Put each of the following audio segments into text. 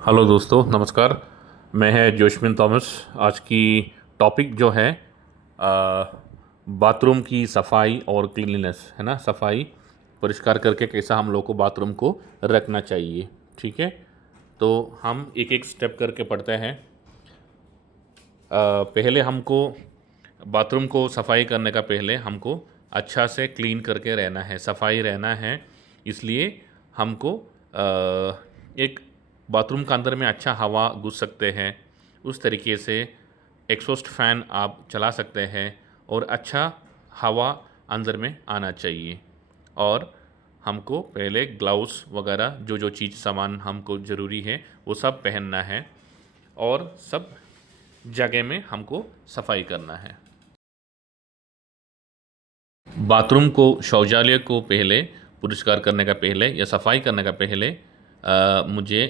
Hello दोस्तों, नमस्कार। मैं है जोशमिन थॉमस। आज की टॉपिक जो है बाथरूम की सफाई और क्लीनलीनेस है ना। सफाई परिष्कार करके कैसा हम लोग को बाथरूम को रखना चाहिए। ठीक है, तो हम एक एक स्टेप करके पढ़ते हैं। पहले हमको बाथरूम को सफाई करने का पहले हमको अच्छा से क्लीन करके रहना है, सफाई रहना है। इसलिए हमको एक बाथरूम का अंदर में अच्छा हवा घुस सकते हैं, उस तरीके से एग्जॉस्ट फैन आप चला सकते हैं और अच्छा हवा अंदर में आना चाहिए। और हमको पहले ग्लव्स वगैरह जो जो चीज़ सामान हमको ज़रूरी है वो सब पहनना है और सब जगह में हमको सफाई करना है। बाथरूम को, शौचालय को पहले परिष्कार करने का पहले या सफाई करने का पहले मुझे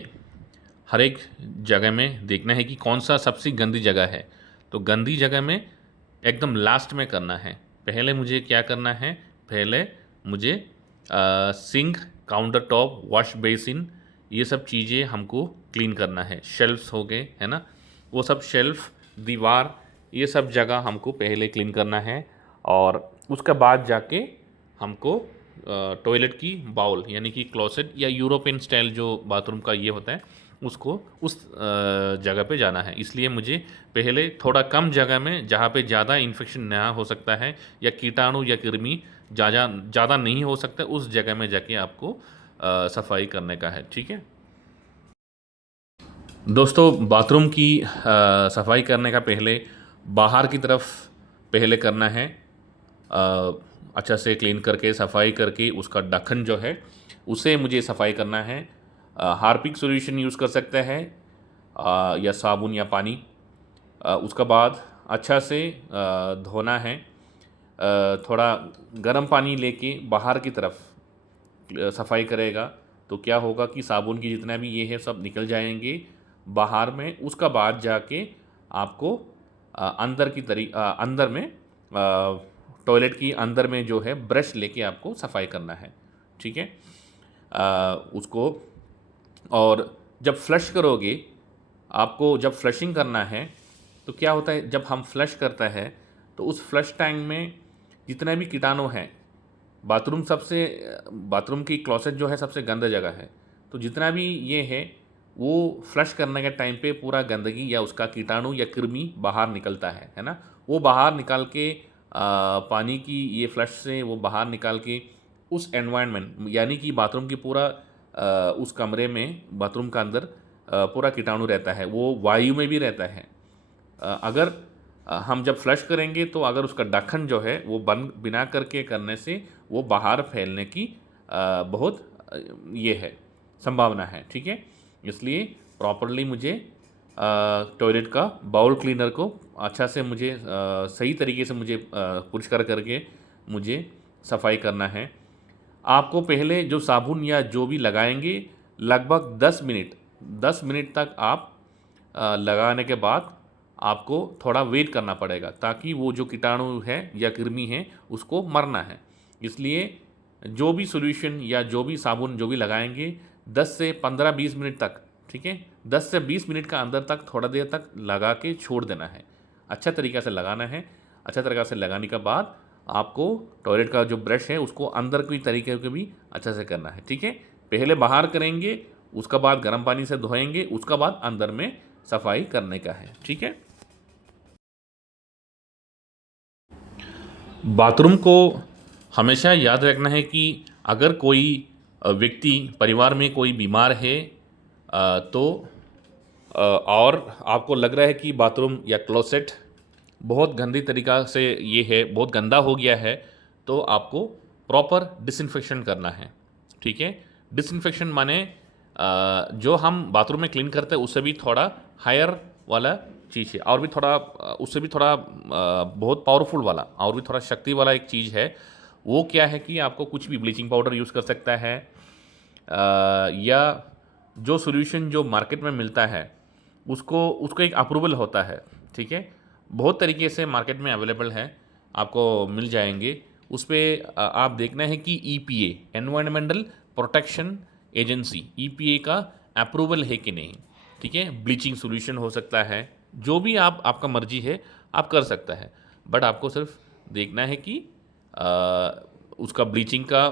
हर एक जगह में देखना है कि कौन सा सबसे गंदी जगह है। तो गंदी जगह में एकदम लास्ट में करना है। पहले मुझे क्या करना है, पहले मुझे sink, counter top, wash basin, ये सब चीज़ें हमको क्लीन करना है। शेल्फ्स हो गए है ना, वो सब शेल्फ, दीवार, ये सब जगह हमको पहले क्लीन करना है। और उसके बाद जाके हमको टॉयलेट की बाउल यानी कि क्लोसेट या यूरोपियन स्टाइल जो बाथरूम का ये होता है उसको उस जगह पे जाना है। इसलिए मुझे पहले थोड़ा कम जगह में जहाँ पे ज़्यादा इन्फेक्शन ना हो सकता है या कीटाणु या कृमि ज़्यादा ज़्यादा नहीं हो सकता, उस जगह में जाके आपको सफाई करने का है। ठीक है दोस्तों, बाथरूम की सफाई करने का पहले बाहर की तरफ पहले करना है। अ, अच्छा से क्लीन करके सफाई करके उसका ढक्कन जो है उसे मुझे सफाई करना है। हार्पिक सॉल्यूशन यूज़ कर सकते हैं या साबुन या पानी। उसका बाद अच्छा से धोना है। थोड़ा गर्म पानी लेके बाहर की तरफ सफाई करेगा तो क्या होगा कि साबुन की जितना भी ये है सब निकल जाएंगे बाहर में। उसका बाद जाके आपको अंदर में टॉयलेट की अंदर में जो है ब्रश लेके आपको सफाई करना है। ठीक है, उसको। और जब फ्लश करोगे, आपको जब फ्लशिंग करना है तो क्या होता है, जब हम फ्लश करता है तो उस फ्लश टैंक में जितना भी कीटाणु हैं, बाथरूम की क्लोसेट जो है सबसे गंदा जगह है। तो जितना भी ये है वो फ्लश करने के टाइम पे पूरा गंदगी या उसका कीटाणु या कृमि बाहर निकलता है ना। वो बाहर निकाल के पानी की ये फ्लश से वो बाहर निकाल के उस एनवायरनमेंट यानी कि बाथरूम की पूरा उस कमरे में, बाथरूम का अंदर पूरा कीटाणु रहता है, वो वायु में भी रहता है। अगर हम जब फ्लश करेंगे तो अगर उसका ढक्कन जो है वो बंद बिना करके करने से वो बाहर फैलने की बहुत ये है संभावना है। ठीक है, इसलिए प्रॉपरली मुझे टॉयलेट का बाउल क्लीनर को अच्छा से मुझे सही तरीके से मुझे परिष्कार करके मुझे सफाई करना है। आपको पहले जो साबुन या जो भी लगाएंगे लगभग 10 मिनट तक आप लगाने के बाद आपको थोड़ा वेट करना पड़ेगा ताकि वो जो कीटाणु है या कृमि है उसको मरना है। इसलिए जो भी सॉल्यूशन या जो भी साबुन जो भी लगाएंगे 10 से 15-20 मिनट तक, ठीक है, 10 से 20 मिनट का अंदर तक थोड़ा देर तक लगा के छोड़ देना है। अच्छा तरीक़ा से लगाना है। अच्छा तरीक़ा से लगाने के बाद आपको टॉयलेट का जो ब्रश है उसको अंदर की तरीके के भी अच्छा से करना है। ठीक है, पहले बाहर करेंगे, उसका बाद गर्म पानी से धोएंगे, उसका बाद अंदर में सफाई करने का है। ठीक है, बाथरूम को हमेशा याद रखना है कि अगर कोई व्यक्ति परिवार में कोई बीमार है तो और आपको लग रहा है कि बाथरूम या क्लोसेट बहुत गंदी तरीक़ा से ये है, बहुत गंदा हो गया है, तो आपको प्रॉपर डिसइंफेक्शन करना है। ठीक है, डिसइंफेक्शन माने जो हम बाथरूम में क्लीन करते हैं उससे भी थोड़ा हायर वाला चीज़ है, और भी थोड़ा उससे भी थोड़ा बहुत पावरफुल वाला और भी थोड़ा शक्ति वाला एक चीज़ है। वो क्या है कि आपको कुछ भी ब्लीचिंग पाउडर यूज़ कर सकता है या जो सॉल्यूशन जो मार्केट में मिलता है उसको उसको एक अप्रूवल होता है। ठीक है, बहुत तरीके से मार्केट में अवेलेबल है, आपको मिल जाएंगे। उस पर आप देखना है कि EPA, environmental protection agency, EPA का अप्रूवल है कि नहीं। ठीक है, ब्लीचिंग सॉल्यूशन हो सकता है, जो भी आपका मर्जी है आप कर सकता है, बट आपको सिर्फ देखना है कि उसका ब्लीचिंग का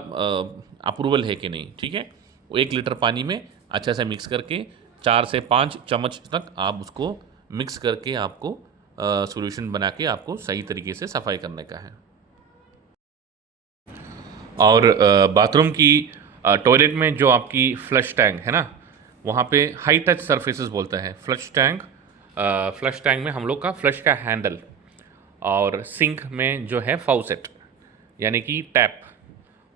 अप्रूवल है कि नहीं। ठीक है, वो 1 लीटर पानी में अच्छा से मिक्स करके 4 से 5 चम्मच तक आप उसको मिक्स करके आपको सॉल्यूशन बना के आपको सही तरीके से सफाई करने का है। और बाथरूम की टॉयलेट में जो आपकी फ्लश टैंक है ना, वहाँ पे हाई टच सरफेसेस बोलते हैं फ्लश टैंक में हम लोग का फ्लश का हैंडल, और सिंक में जो है फाउसेट यानी कि टैप,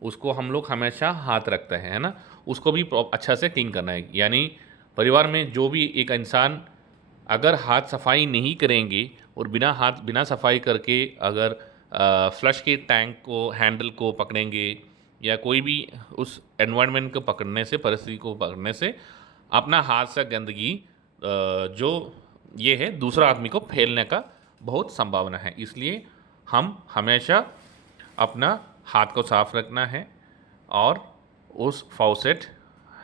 उसको हम लोग हमेशा हाथ रखते हैं, है ना, उसको भी अच्छा से क्लीन करना है। यानी परिवार में जो भी एक इंसान अगर हाथ सफाई नहीं करेंगे और बिना सफाई करके अगर फ्लश के टैंक को हैंडल को पकड़ेंगे या कोई भी उस एनवायरनमेंट को पकड़ने से, परिस्थिति को पकड़ने से अपना हाथ से गंदगी जो ये है दूसरा आदमी को फैलने का बहुत संभावना है। इसलिए हम हमेशा अपना हाथ को साफ रखना है और उस फाउसेट,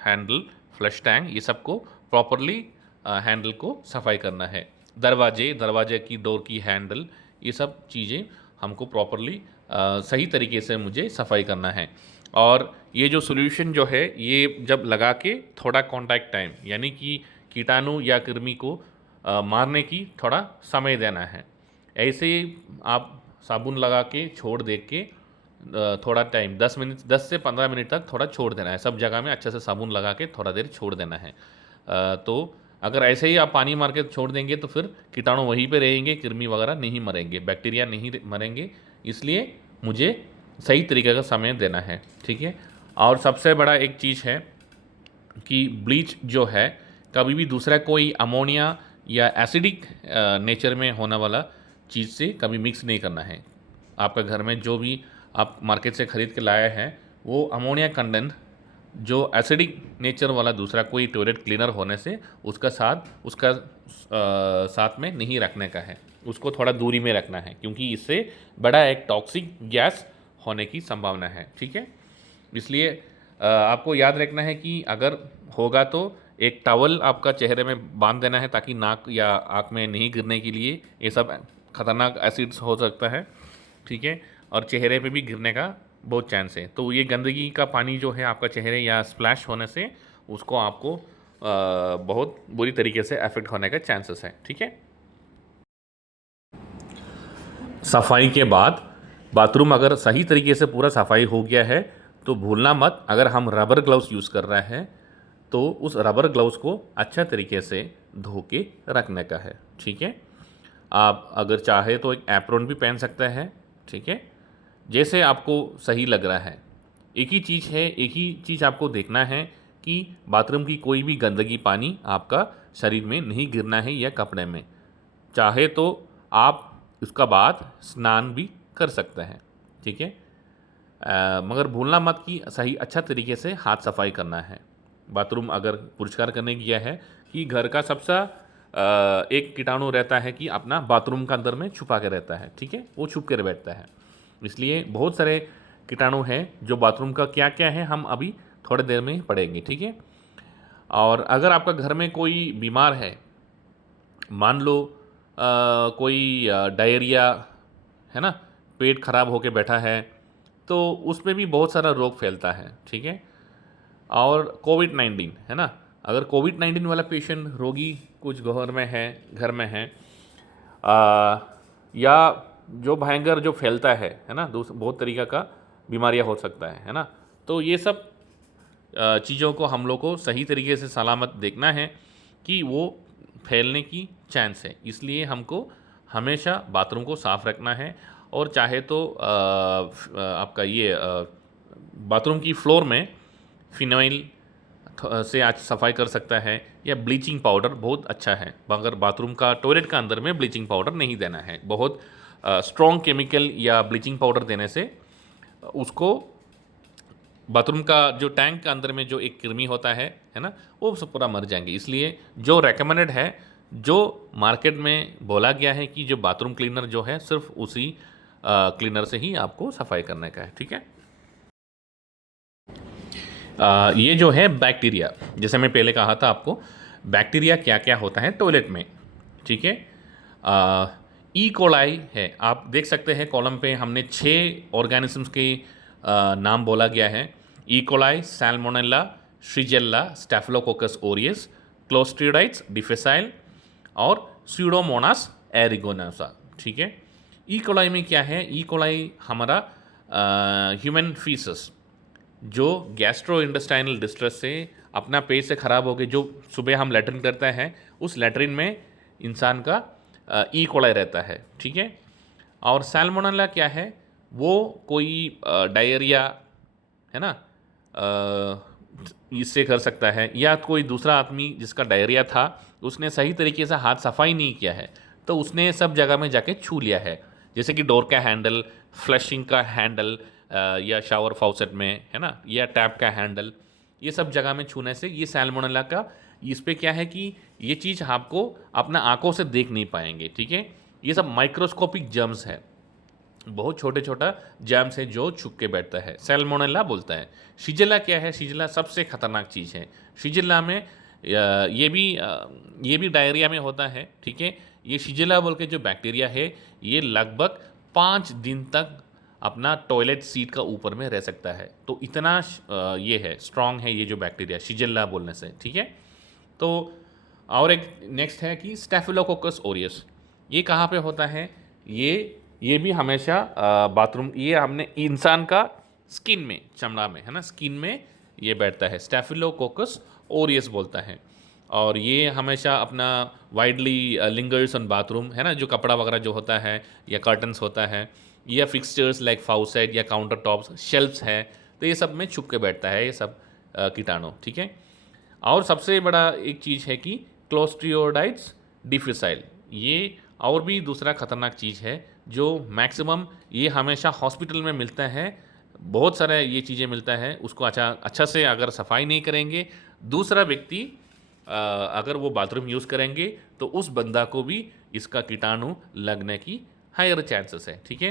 हैंडल, फ्लश टैंक ये सब को प्रॉपरली हैंडल को सफाई करना है। दरवाजे की डोर की हैंडल, ये सब चीज़ें हमको प्रॉपरली सही तरीके से मुझे सफाई करना है। और ये जो सॉल्यूशन जो है ये जब लगा के थोड़ा कांटेक्ट टाइम यानी कि कीटाणु या कृमि को मारने की थोड़ा समय देना है। ऐसे ही आप साबुन लगा के छोड़ दे के थोड़ा टाइम 10 से 15 मिनट तक थोड़ा छोड़ देना है। सब जगह में अच्छे से साबुन लगा के थोड़ा देर छोड़ देना है। तो अगर ऐसे ही आप पानी मार के छोड़ देंगे तो फिर कीटाणु वहीं पे रहेंगे, कृमि वगैरह नहीं मरेंगे, बैक्टीरिया नहीं मरेंगे। इसलिए मुझे सही तरीके का समय देना है। ठीक है, और सबसे बड़ा एक चीज़ है कि ब्लीच जो है कभी भी दूसरा कोई अमोनिया या एसिडिक नेचर में होने वाला चीज़ से कभी मिक्स नहीं करना है। आपका घर में जो भी आप मार्केट से ख़रीद के लाए हैं वो अमोनिया कंटेंट जो एसिडिक नेचर वाला दूसरा कोई टॉयलेट क्लीनर होने से उसका साथ में नहीं रखने का है, उसको थोड़ा दूरी में रखना है, क्योंकि इससे बड़ा एक टॉक्सिक गैस होने की संभावना है। ठीक है, इसलिए आपको याद रखना है कि अगर होगा तो एक टॉवल आपका चेहरे में बांध देना है ताकि नाक या आँख में नहीं गिरने के लिए, ये सब खतरनाक एसिड्स हो सकता है। ठीक है, और चेहरे पे भी गिरने का बहुत चांस है। तो ये गंदगी का पानी जो है आपका चेहरे या स्प्लैश होने से उसको आपको बहुत बुरी तरीके से अफेक्ट होने का चांसेस है। ठीक है, सफाई के बाद बाथरूम अगर सही तरीके से पूरा सफाई हो गया है तो भूलना मत, अगर हम रबर ग्लव्स यूज़ कर रहे हैं तो उस रबर ग्लव्स को अच्छा तरीके से धो के रखने का है। ठीक है, आप अगर चाहे तो एक एप्रोन भी पहन सकते हैं। ठीक है, जैसे आपको सही लग रहा है। एक ही चीज़ आपको देखना है कि बाथरूम की कोई भी गंदगी पानी आपका शरीर में नहीं गिरना है या कपड़े में। चाहे तो आप उसका बाद स्नान भी कर सकते हैं। ठीक है, मगर भूलना मत कि सही अच्छा तरीके से हाथ सफाई करना है। बाथरूम अगर पुरस्कार करने गया है कि घर का सबसे एक कीटाणु रहता है कि अपना बाथरूम का अंदर में छुपा के रहता है। ठीक है, वो छुप कर बैठता है, इसलिए बहुत सारे कीटाणु हैं जो बाथरूम का क्या क्या है हम अभी थोड़ी देर में पढ़ेंगे। ठीक है, और अगर आपका घर में कोई बीमार है, मान लो कोई डायरिया है ना, पेट खराब होके बैठा है, तो उसमें भी बहुत सारा रोग फैलता है। ठीक है, और कोविड-19 है ना, अगर कोविड-19 वाला पेशेंट रोगी कुछ घर में है या जो भयंकर जो फैलता है ना, बहुत तरीक़ा का बीमारियां हो सकता है ना, तो ये सब चीज़ों को हम लोग को सही तरीके से सलामत देखना है कि वो फैलने की चांस है। इसलिए हमको हमेशा बाथरूम को साफ़ रखना है, और चाहे तो आपका ये बाथरूम की फ्लोर में फिनाइल से आज सफाई कर सकता है, या ब्लीचिंग पाउडर बहुत अच्छा है, मगर बाथरूम का टॉयलेट का अंदर में ब्लीचिंग पाउडर नहीं देना है। बहुत स्ट्रॉन्ग केमिकल या ब्लीचिंग पाउडर देने से उसको बाथरूम का जो टैंक के अंदर में जो एक कृमि होता है ना, वो सब पूरा मर जाएंगे। इसलिए जो रेकमेंडेड है, जो मार्केट में बोला गया है कि जो बाथरूम क्लीनर जो है सिर्फ उसी क्लीनर से ही आपको सफाई करने का है। ठीक है, ये जो है बैक्टीरिया, जैसे मैं पहले कहा था आपको, बैक्टीरिया क्या क्या होता है टॉयलेट में, ठीक है। ई कोलाई है, आप देख सकते हैं कॉलम पे हमने 6 ऑर्गेनिजम्स के नाम बोला गया है। E coli, Salmonella, Shigella, Staphylococcus aureus, Clostridioides difficile और स्यूडोमोनास एरिगोनासा, ठीक है। ई कोलाई में क्या है, ई कोलाई हमारा ह्यूमन फीसस जो गैस्ट्रो इंटेस्टाइनल डिस्ट्रेस से अपना पेट से ख़राब हो गए, जो सुबह हम लैट्रिन करते हैं उस लैट्रिन में इंसान का ई कोलाई रहता है, ठीक है। और सैल्मोनेला क्या है, वो कोई डायरिया है ना, इससे कर सकता है, या कोई दूसरा आदमी जिसका डायरिया था उसने सही तरीके से हाथ सफाई नहीं किया है तो उसने सब जगह में जाके छू लिया है, जैसे कि डोर का हैंडल, फ्लशिंग का हैंडल, या शावर फाउसेट में है ना, या टैप का हैंडल, ये सब जगह में छूने से ये सैल्मोनेला का, इस पे क्या है कि ये चीज़ आपको अपना आंखों से देख नहीं पाएंगे, ठीक है। ये सब माइक्रोस्कोपिक जर्म्स है, बहुत छोटे छोटा जर्म्स है जो छुप के बैठता है, सैल्मोनेला बोलता है। शिजेला क्या है, शिजेला सबसे खतरनाक चीज़ है। शिजेला में ये भी डायरिया में होता है, ठीक है। ये शिजेला बोल के जो बैक्टीरिया है ये लगभग 5 दिन तक अपना टॉयलेट सीट का ऊपर में रह सकता है, तो इतना ये है, स्ट्रांग है ये जो बैक्टीरिया शिजेला बोलने से, ठीक है। तो और एक नेक्स्ट है कि स्टेफिलोकोकस ओरियस, ये कहाँ पे होता है, ये भी हमेशा बाथरूम, ये हमने इंसान का स्किन में, चमड़ा में है ना, स्किन में ये बैठता है, स्टेफिलोकोकस ओरियस बोलता है। और ये हमेशा अपना वाइडली लिंगर्स ऑन बाथरूम है ना, जो कपड़ा वगैरह जो होता है या कर्टन्स होता है या फिक्सचर्स लाइक फाउसेट या काउंटर टॉप्स, शेल्फ्स है, तो ये सब में छुप के बैठता है ये सब कीटाणु, ठीक है। और सबसे बड़ा एक चीज़ है कि क्लोस्ट्रियोडाइट्स डिफिसाइल, ये और भी दूसरा खतरनाक चीज़ है जो मैक्सिमम ये हमेशा हॉस्पिटल में मिलता है, बहुत सारे ये चीज़ें मिलता है, उसको अच्छा से अगर सफाई नहीं करेंगे, दूसरा व्यक्ति अगर वो बाथरूम यूज़ करेंगे तो उस बंदा को भी इसका कीटाणु लगने की हायर चांसेस है, ठीक है।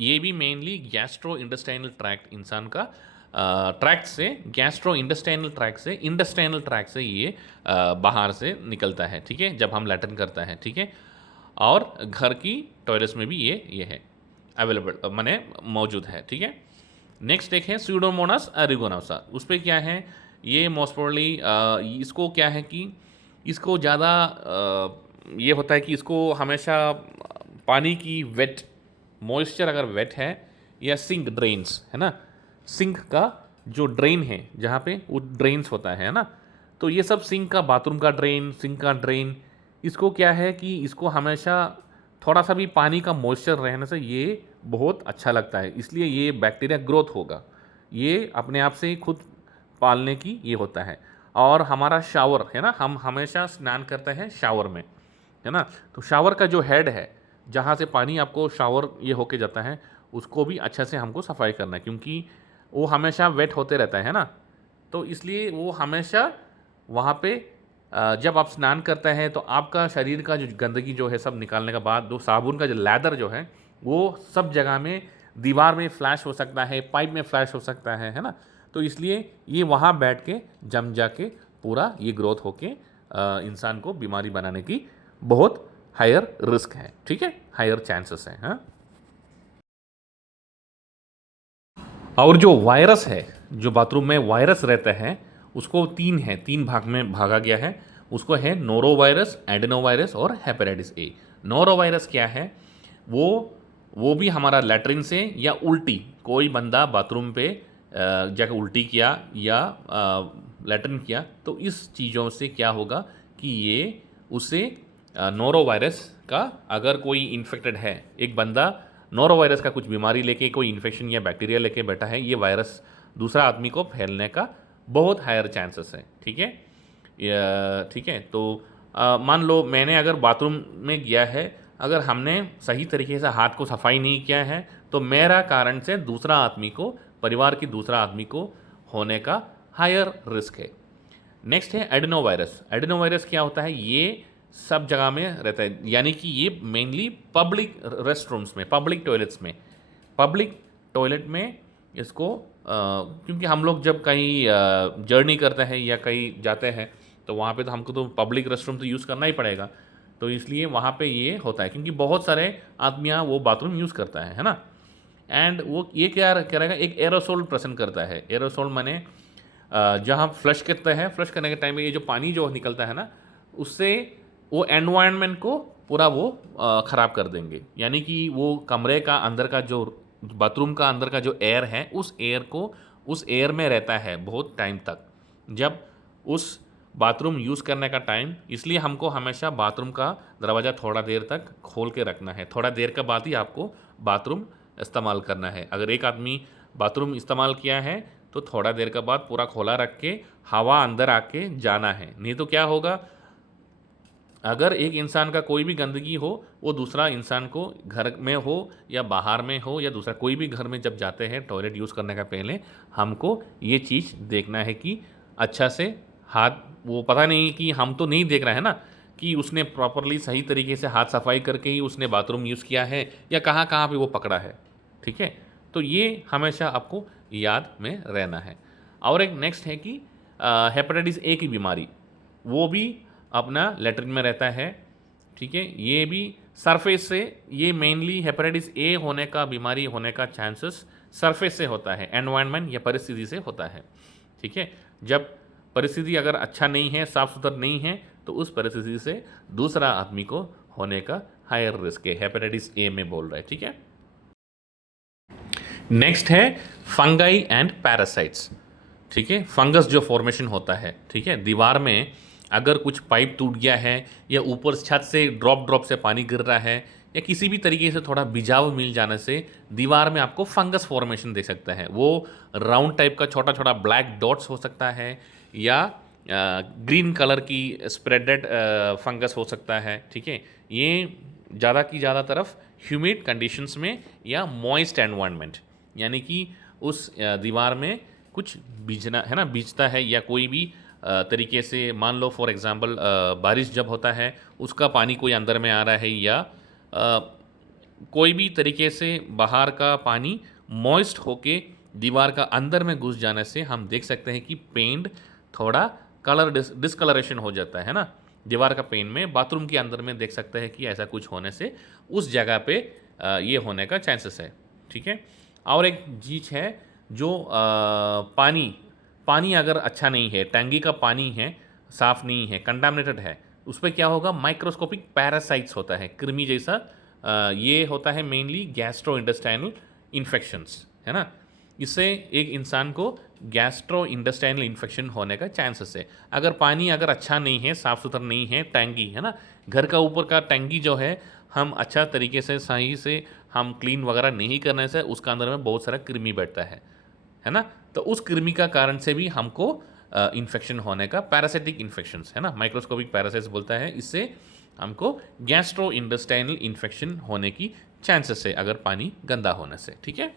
ये भी मेनली गैस्ट्रो इंटेस्टाइनल ट्रैक्ट, इंसान का ट्रैक्ट से, गैस्ट्रो इंटेस्टाइनल ट्रैक्ट से, इंटेस्टाइनल ट्रैक्ट से ये बाहर से निकलता है, ठीक है, जब हम लैट्रिन करता है, ठीक है। और घर की टॉयलेट्स में भी ये है अवेलेबल, माने मौजूद है, ठीक है। नेक्स्ट एक है स्यूडोमोनास एरिगोनासा, उस पर क्या है, ये मोस्ट प्रोबेबली इसको क्या है कि इसको ज़्यादा ये होता है कि इसको हमेशा पानी की वेट, मॉइस्चर अगर वेट है, या सिंक ड्रेन्स है ना, सिंक का जो ड्रेन है जहाँ पे वो ड्रेन्स होता है ना, तो ये सब सिंक का, बाथरूम का ड्रेन, सिंक का ड्रेन, इसको क्या है कि इसको हमेशा थोड़ा सा भी पानी का मॉइस्चर रहने से ये बहुत अच्छा लगता है, इसलिए ये बैक्टीरिया ग्रोथ होगा, ये अपने आप से खुद पालने की ये होता है। और हमारा शावर है ना, हम हमेशा स्नान करते हैं शावर में है ना, तो शावर का जो हेड है जहाँ से पानी आपको शावर ये होके जाता है, उसको भी अच्छा से हमको सफाई करना है, क्योंकि वो हमेशा वेट होते रहता है ना, तो इसलिए वो हमेशा वहाँ पे जब आप स्नान करते हैं तो आपका शरीर का जो गंदगी जो है सब निकालने के बाद जो साबुन का जो लैदर जो है वो सब जगह में, दीवार में फ्लैश हो सकता है, पाइप में फ्लैश हो सकता है ना, तो इसलिए ये वहाँ बैठ के जम जाके पूरा ये ग्रोथ होके इंसान को बीमारी बनाने की बहुत हायर रिस्क है, ठीक है, हायर चांसेस हैं, हाँ। और जो वायरस है, जो बाथरूम में वायरस रहता है, उसको 3 भाग में भागा गया है, उसको है नोरो वायरस, एडेनो वायरस और हेपेटाइटिस ए। नोरो वायरस क्या है, वो भी हमारा लैट्रिन से या उल्टी, कोई बंदा बाथरूम पे जाकर उल्टी किया या लैट्रिन किया, तो इस चीज़ों से क्या होगा कि ये उसे नोरो वायरस का, अगर कोई इन्फेक्टेड है, एक बंदा नोरो वायरस का कुछ बीमारी लेके, कोई इन्फेक्शन या बैक्टीरिया लेके बैठा है, ये वायरस दूसरा आदमी को फैलने का बहुत हायर चांसेस है, ठीक है। ठीक है, तो मान लो मैंने अगर बाथरूम में गया है, अगर हमने सही तरीके से हाथ को सफाई नहीं किया है, तो मेरा कारण से दूसरा आदमी को, परिवार की दूसरा आदमी को होने का हायर रिस्क है। नेक्स्ट है एडेनो वायरस। एडेनो वायरस क्या होता है, ये सब जगह में रहता है, यानी कि ये मेनली पब्लिक रेस्टरूम्स में, पब्लिक टॉयलेट्स में, पब्लिक टॉयलेट में इसको क्योंकि हम लोग जब कहीं जर्नी करते हैं या कहीं जाते हैं तो वहाँ पे तो हमको तो पब्लिक रेस्टरूम तो यूज़ करना ही पड़ेगा, तो इसलिए वहाँ पे ये होता है, क्योंकि बहुत सारे आदमियाँ वो बाथरूम यूज़ करता है ना। एंड वो ये क्या करेगा, एक एरोसोल प्रेजेंट करता है। एरोसोल माने जहाँ फ्लश करता है, फ्लश करने के टाइम में ये जो पानी जो निकलता है ना, उससे वो एनवायरनमेंट को पूरा वो ख़राब कर देंगे। यानी कि वो कमरे का अंदर का जो बाथरूम का अंदर का जो एयर है, उस एयर को उस एयर में रहता है बहुत टाइम तक, जब उस बाथरूम यूज़ करने का टाइम। इसलिए हमको हमेशा बाथरूम का दरवाज़ा थोड़ा देर तक खोल के रखना है, थोड़ा देर के बाद ही आपको बाथरूम इस्तेमाल करना है। अगर एक आदमी बाथरूम इस्तेमाल किया है तो थोड़ा देर के बाद पूरा खोला रख के हवा अंदर आके जाना है। नहीं तो क्या होगा, अगर एक इंसान का कोई भी गंदगी हो, वो दूसरा इंसान को घर में हो या बाहर में हो या दूसरा कोई भी घर में जब जाते हैं टॉयलेट यूज़ करने का पहले हमको ये चीज़ देखना है कि अच्छा से हाथ, वो पता नहीं कि हम तो नहीं देख रहे हैं ना कि उसने प्रॉपरली सही तरीके से हाथ सफाई करके ही उसने बाथरूम यूज़ किया है या कहाँ कहाँ पे वो पकड़ा है। ठीक है, तो ये हमेशा आपको याद में रहना है। और एक नेक्स्ट है कि हेपेटाइटिस ए की बीमारी, वो भी अपना लेटरिन में रहता है। ठीक है, ये भी सरफेस से, ये मेनली हेपेटाइटिस ए होने का, बीमारी होने का चांसेस सरफेस से होता है, एनवायरनमेंट या परिस्थिति से होता है। ठीक है, जब परिस्थिति अगर अच्छा नहीं है, साफ सुथरा नहीं है, तो उस परिस्थिति से दूसरा आदमी को होने का हायर रिस्क है, हेपेटाइटिस ए में बोल रहे हैं। ठीक है, नेक्स्ट है फंगाई एंड पैरासाइट्स। ठीक है, फंगस जो फॉर्मेशन होता है, ठीक है, दीवार में अगर कुछ पाइप टूट गया है या ऊपर छत से ड्रॉप से पानी गिर रहा है या किसी भी तरीके से थोड़ा बिजाव मिल जाने से दीवार में आपको फंगस फॉर्मेशन दे सकता है। वो राउंड टाइप का छोटा छोटा ब्लैक डॉट्स हो सकता है या ग्रीन कलर की स्प्रेडेड फंगस हो सकता है। ठीक है, ये ज़्यादा की ज़्यादा तरफ ह्यूमिड कंडीशंस में या मॉइस्ट एनवायरनमेंट, यानी कि उस दीवार में कुछ बीजना है ना, बीजता है या कोई भी तरीके से, मान लो फॉर एग्जांपल बारिश जब होता है उसका पानी कोई अंदर में आ रहा है या कोई भी तरीके से बाहर का पानी मॉइस्ट होके दीवार का अंदर में घुस जाने से हम देख सकते हैं कि पेंट थोड़ा कलर डिस्कलरेशन हो जाता है ना दीवार का पेंट में। बाथरूम के अंदर में देख सकते हैं कि ऐसा कुछ होने से उस जगह पे ये होने का चांसेस है। ठीक है, और एक चीज़ है जो पानी अगर अच्छा नहीं है, टैंकी का पानी है साफ़ नहीं है, कंटामिनेटेड है, उस पर क्या होगा, माइक्रोस्कोपिक पैरासाइट्स होता है, कृमि जैसा ये होता है, मेनली गैस्ट्रो इंटेस्टाइनल इन्फेक्शंस है ना। इससे एक इंसान को गैस्ट्रो इंटेस्टाइनल इन्फेक्शन होने का चांसेस है। अगर पानी अगर अच्छा नहीं है, साफ़ सुथरा नहीं है, टैंकी है ना, घर का ऊपर का टैंकी जो है हम अच्छा तरीके से सही से हम क्लीन वगैरह नहीं करने से उसका अंदर में बहुत सारा कृमि बैठता है ना, तो उस कृमि का कारण से भी हमको इन्फेक्शन होने का, पैरासिटिक इन्फेक्शंस है ना, माइक्रोस्कोपिक पैरासाइट्स बोलता है, इससे हमको गैस्ट्रो इंटेस्टाइनल इन्फेक्शन होने की चांसेस है अगर पानी गंदा होने से। ठीक है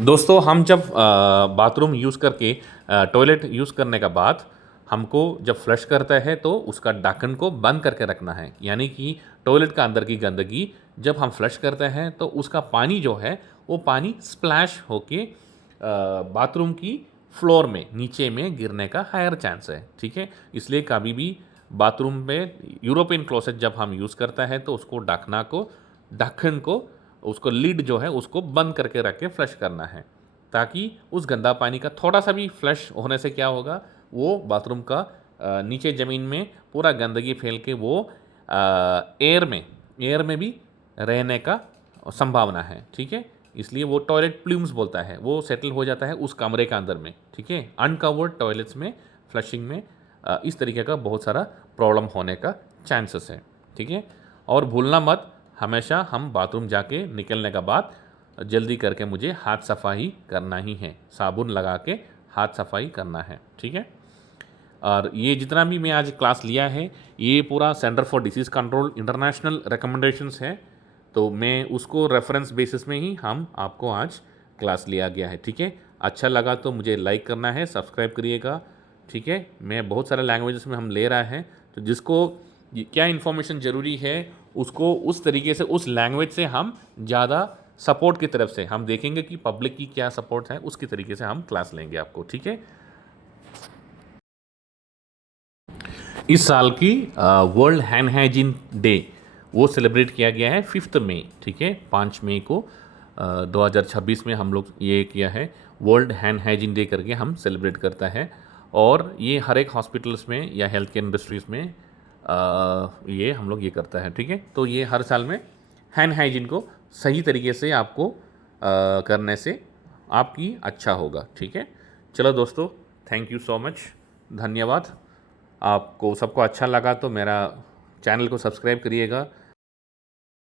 दोस्तों, हम जब बाथरूम यूज़ करके टॉयलेट यूज़ करने का बाद हमको जब फ्लश करता है तो उसका ढक्कन को बंद करके रखना है। यानी कि टॉयलेट का अंदर की गंदगी जब हम फ्लश करते हैं तो उसका पानी जो है वो पानी स्प्लैश होके बाथरूम की फ्लोर में नीचे में गिरने का हायर चांस है। ठीक है, इसलिए कभी भी बाथरूम में यूरोपियन क्लोसेट जब हम यूज़ करता है तो उसको ढक्कन को उसको लीड जो है उसको बंद करके रख के फ्लश करना है, ताकि उस गंदा पानी का थोड़ा सा भी फ्लश होने से क्या होगा, वो बाथरूम का नीचे ज़मीन में पूरा गंदगी फैल के वो एयर में भी रहने का संभावना है। ठीक है, इसलिए वो टॉयलेट प्लूम्स बोलता है, वो सेटल हो जाता है उस कमरे का अंदर में। ठीक है, अनकवर्ड टॉयलेट्स में फ्लशिंग में इस तरीके का बहुत सारा प्रॉब्लम होने का चांसेस है। ठीक है, और भूलना मत, हमेशा हम बाथरूम जाके निकलने का बाद जल्दी करके मुझे हाथ सफाई करना ही है, साबुन लगा के हाथ सफाई करना है। ठीक है, और ये जितना भी मैं आज क्लास लिया है ये पूरा centre for disease control international recommendations है, तो मैं उसको रेफरेंस बेसिस में ही हम आपको आज क्लास लिया गया है। ठीक है, अच्छा लगा तो मुझे लाइक करना है, सब्सक्राइब करिएगा। ठीक है, मैं बहुत सारे लैंग्वेजेस में हम ले रहा है, तो जिसको क्या इन्फॉर्मेशन ज़रूरी है उसको उस तरीके से उस लैंग्वेज से हम ज़्यादा सपोर्ट की तरफ से हम देखेंगे कि पब्लिक की क्या सपोर्ट है, उसकी तरीके से हम क्लास लेंगे आपको। ठीक है। इस साल की वर्ल्ड हैंड हाइजीन डे वो सेलिब्रेट किया गया है 5 मई, ठीक है, 5 मई को 2026 में हम लोग ये किया है, वर्ल्ड हैंड हाइजीन डे करके हम सेलिब्रेट करता है। और ये हर एक हॉस्पिटल्स में या हेल्थ केयर इंडस्ट्रीज़ में ये हम लोग ये करता है, ठीक है। तो ये हर साल में हैंड हाइजीन को सही तरीके से आपको करने से आपकी अच्छा होगा, ठीक है। चलो दोस्तों, थैंक यू सो मच, धन्यवाद। आपको सबको अच्छा लगा तो मेरा चैनल को सब्सक्राइब करिएगा